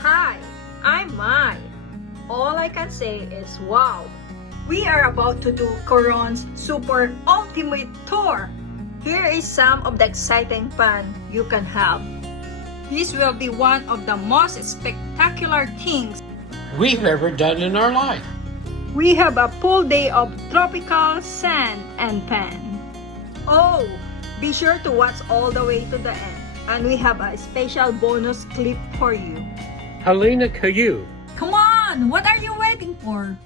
Hi, I'm Mai. All I can say is wow. We are about to do Coron's super ultimate tour. Here is some of the exciting fun you can have. This will be one of the most spectacular things we've ever done in our life. We have a full day of tropical sand and fun. Oh, be sure to watch all the way to the end. And we have a special bonus clip for you. Halina Caillou. Come on, what are you waiting for?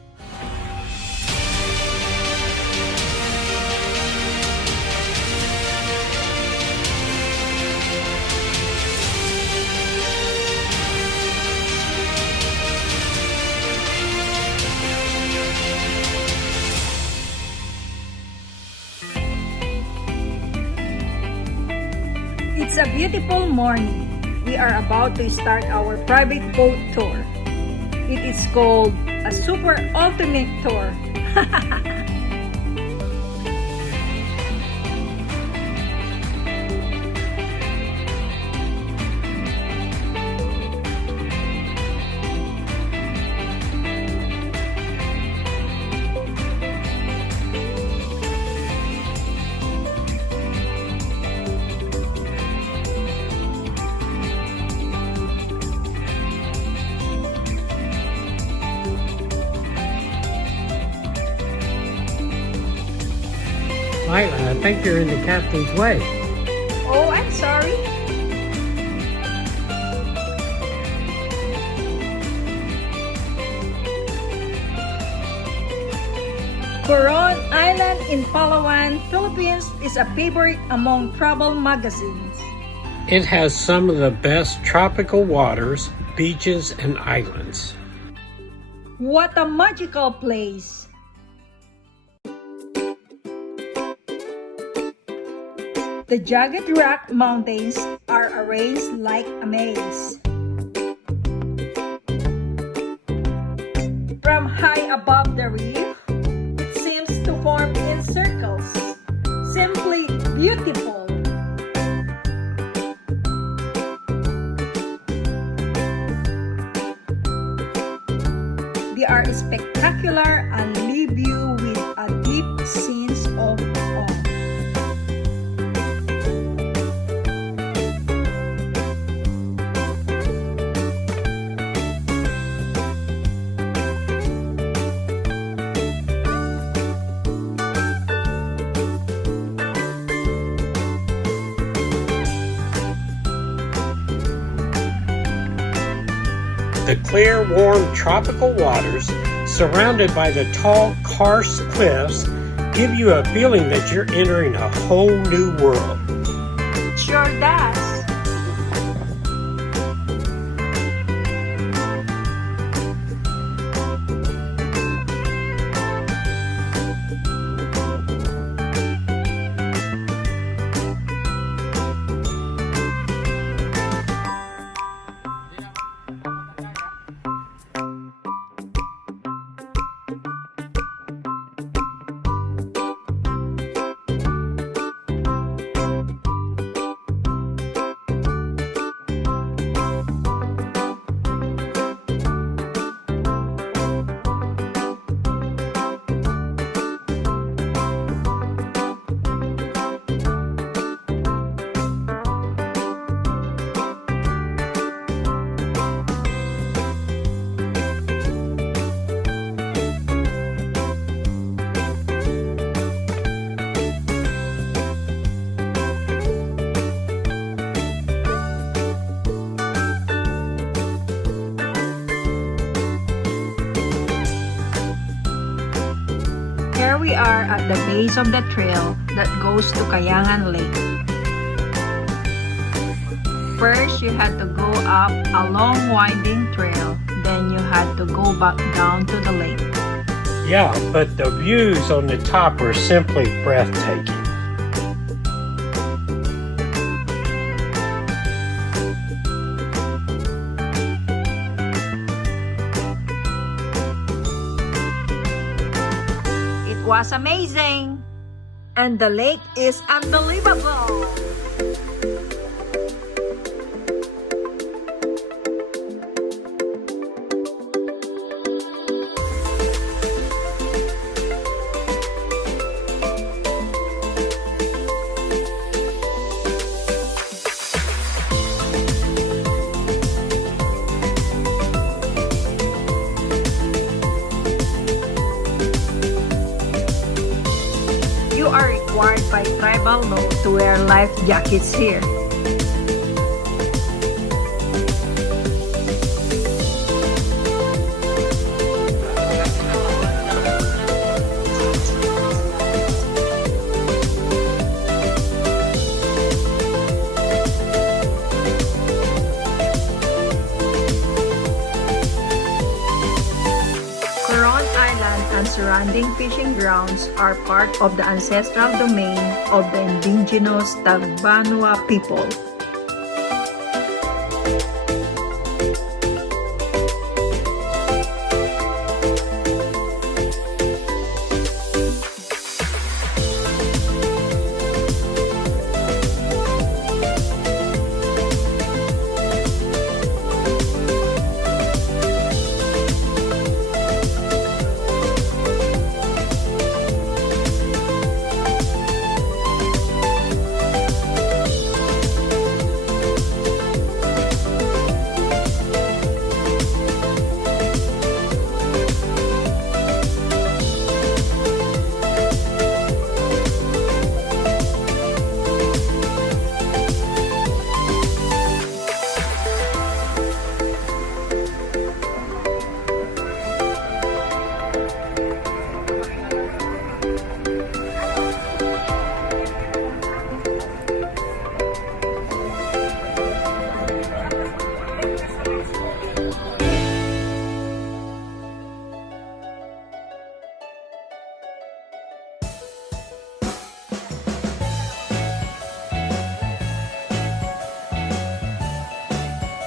It's a beautiful morning. We are about to start our private boat tour. It is called a super ultimate tour. Lila, I think you're in the captain's way. Oh, I'm sorry. Coron Island in Palawan, Philippines is a favorite among travel magazines. It has some of the best tropical waters, beaches, and islands. What a magical place! The jagged rock mountains are arranged like a maze. From high above the reef, it seems to form in circles. Simply beautiful. They are spectacular and leave you with a deep sense of awe. The clear, warm tropical waters, surrounded by the tall, karst cliffs, give you a feeling that you're entering a whole new world. Sure does. Here we are at the base of the trail that goes to Kayangan Lake. First, you had to go up a long winding trail, then you had to go back down to the lake. Yeah, but the views on the top are simply breathtaking. It was amazing! And the lake is unbelievable! all know to wear life jackets here. Coron Island and surrounding fishing grounds are part of the ancestral domain of the indigenous Tagbanwa people.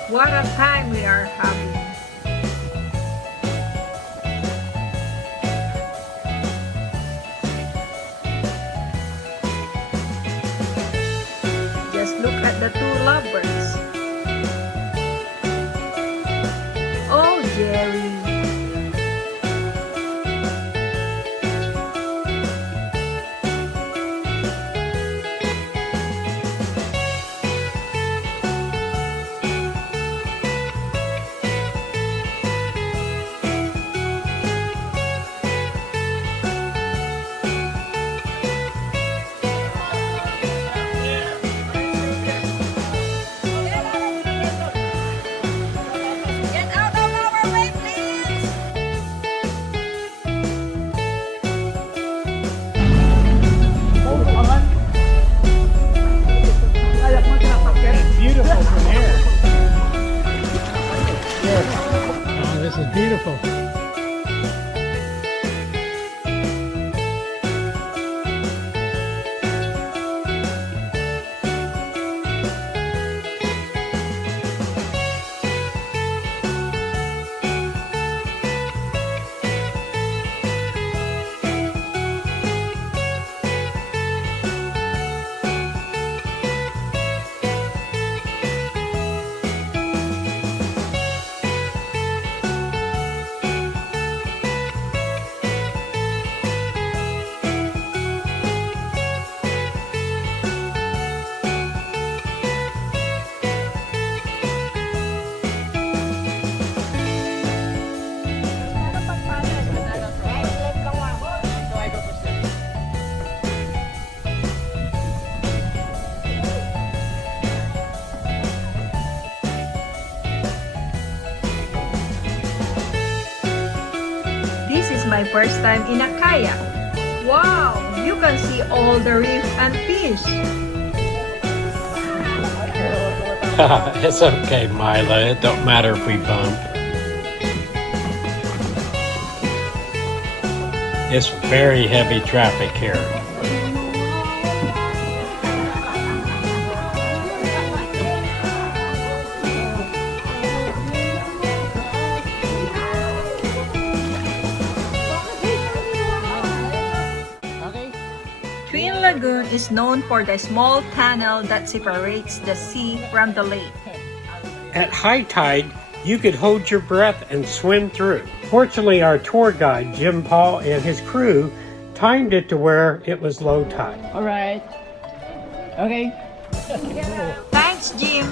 What a time we are having! Just look at the two lovebirds. Oh, Jerry! Beautiful from here. Oh, this is beautiful. My first time in a kayak. Wow! You can see all the reef and fish. It's okay, Mila. It don't matter if we bump. It's very heavy traffic here. Lagoon is known for the small tunnel that separates the sea from the lake. At high tide, you could hold your breath and swim through. Fortunately, our tour guide, Jim Paul, and his crew timed it to where it was low tide. All right. Okay. Thanks, Jim.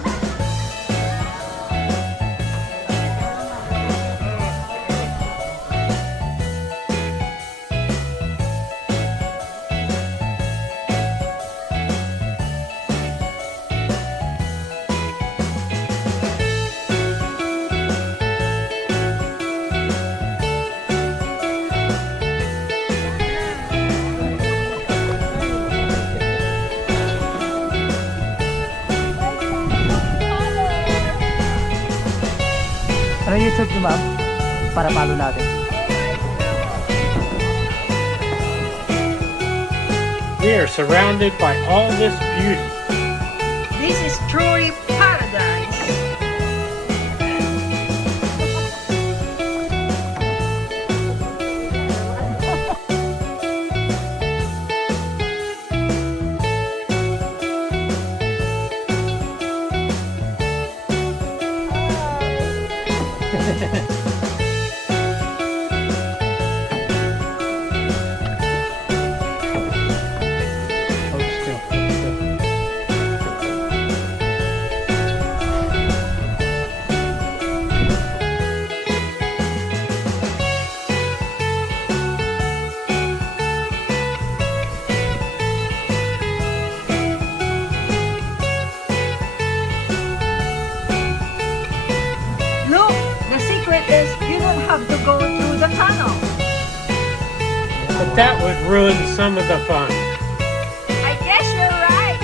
Ano YouTube nyo, ma'am? Para follow natin. We are surrounded by all this beauty. This is truly paradise. Hold still, hold still. Look, the secret is you don't have to go through the tunnel. But that would ruin some of the fun. I guess you're right.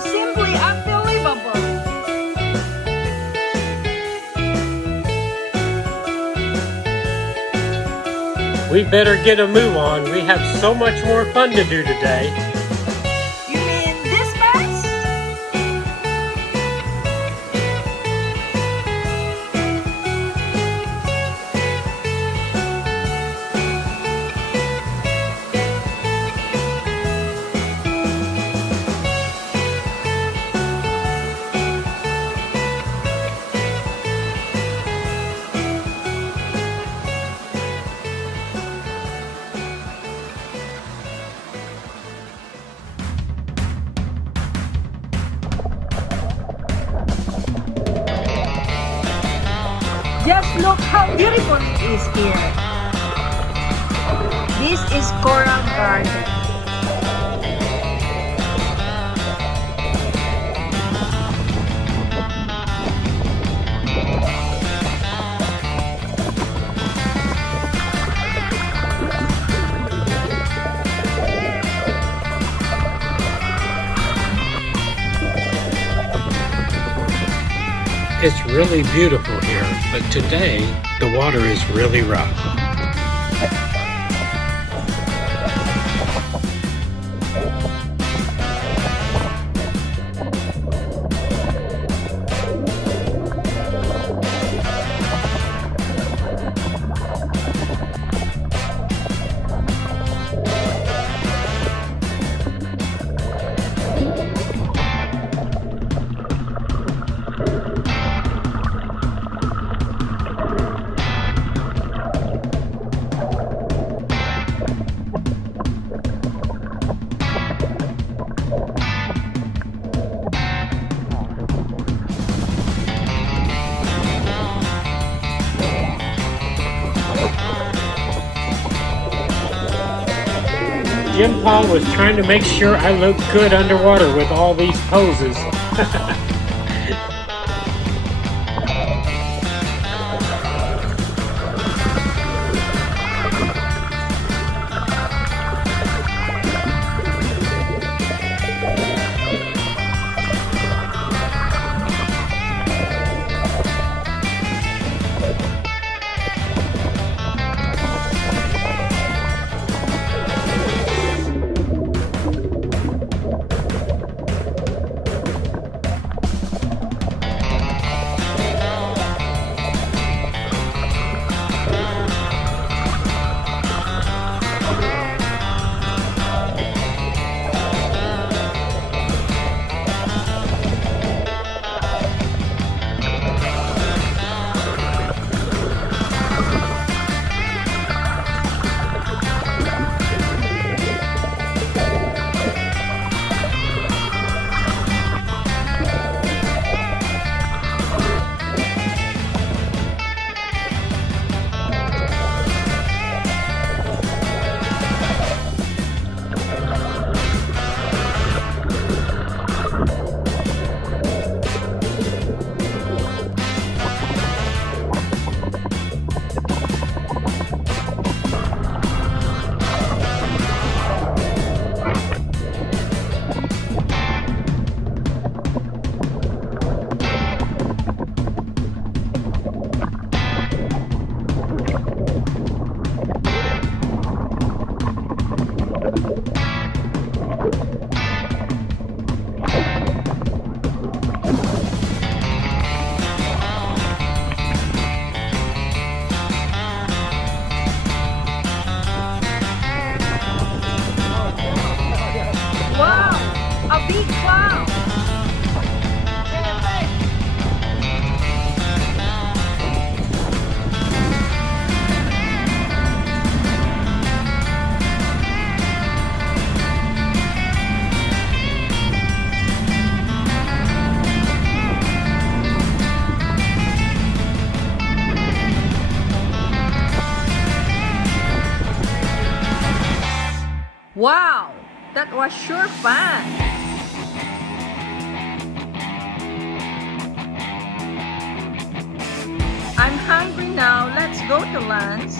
Simply unbelievable. We better get a move on. We have so much more fun to do today. You mean this mess? Just look how beautiful it is here. This is Coron Garden. It's really beautiful here, but today the water is really rough. Jim Paul was trying to make sure I looked good underwater with all these poses. Wow, that was sure fun. I'm hungry now. Let's go to lunch.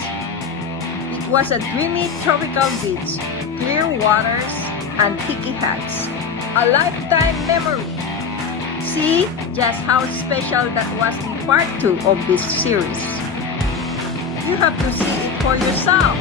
It was a dreamy tropical beach, clear waters, and tiki huts. A lifetime memory. See just how special that was in part 2 of this series. You have to see it for yourself.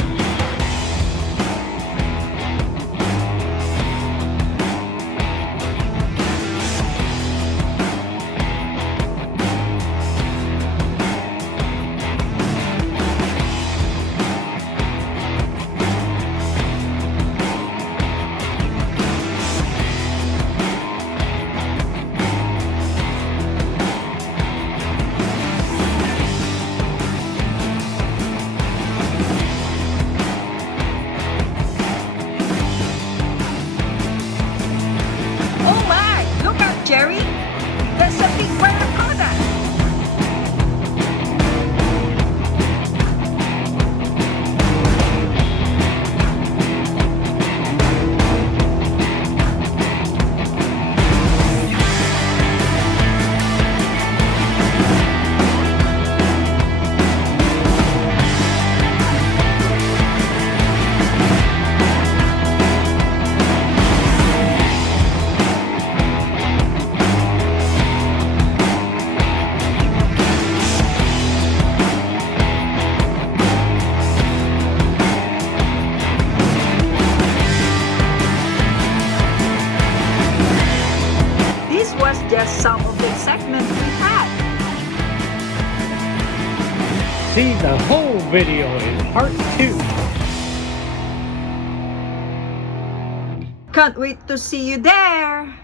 Oh my! Look out, Jerry! That's a big barracuda! This was just some of the excitement we had. See the whole video in part 2. Can't wait to see you there!